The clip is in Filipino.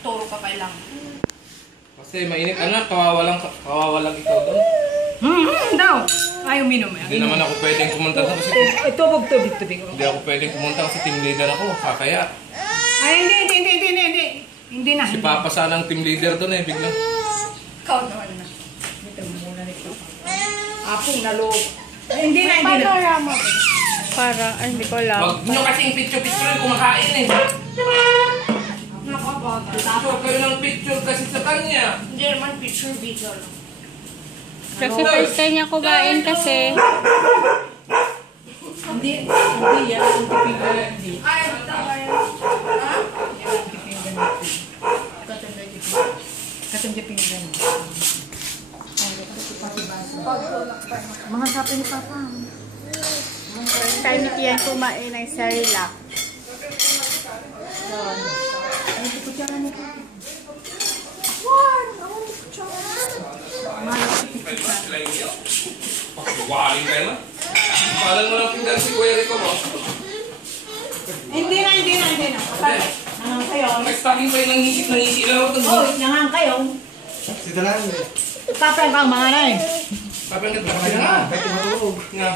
turo pa lang. Kasi mainit anak, kawawalang ikaw doon. Daw. Ayaw minom. Hindi naman ako pwedeng pumunta doon kasi... Tubig. Hindi ako pwedeng pumunta kasi team leader ako, kakaya. Ay, hindi. Hindi na. Si Papa sanang team leader doon eh, biglang. Ikaw naman na. Dito muna nito. Apong nalog. Hindi na. Panorama. Para, hindi ko alam. Huwag nyo kasing picture-picture kumakain eh. Picture kayo ng picture kasi sa kanya. Hindi naman picture video lang. Kasi first time niya kumain kasi. Hindi yan. Hindi. Ay, ha? Katang pinggan. Mga sapi ni Papa. First time ni Kian kumain ng Cerelac. Ay, kutsara ni Papa. Waling kayo na. Palan mo ng pinggan si Kuya Rico mo. Hindi na. Nangang kayo. May stocking pa yung nangisi lang ako. Oh, nangang kayo. Sito lang eh. Papel bang mga na eh. Papel ka ba? Nga. Kahit matulog. Nga.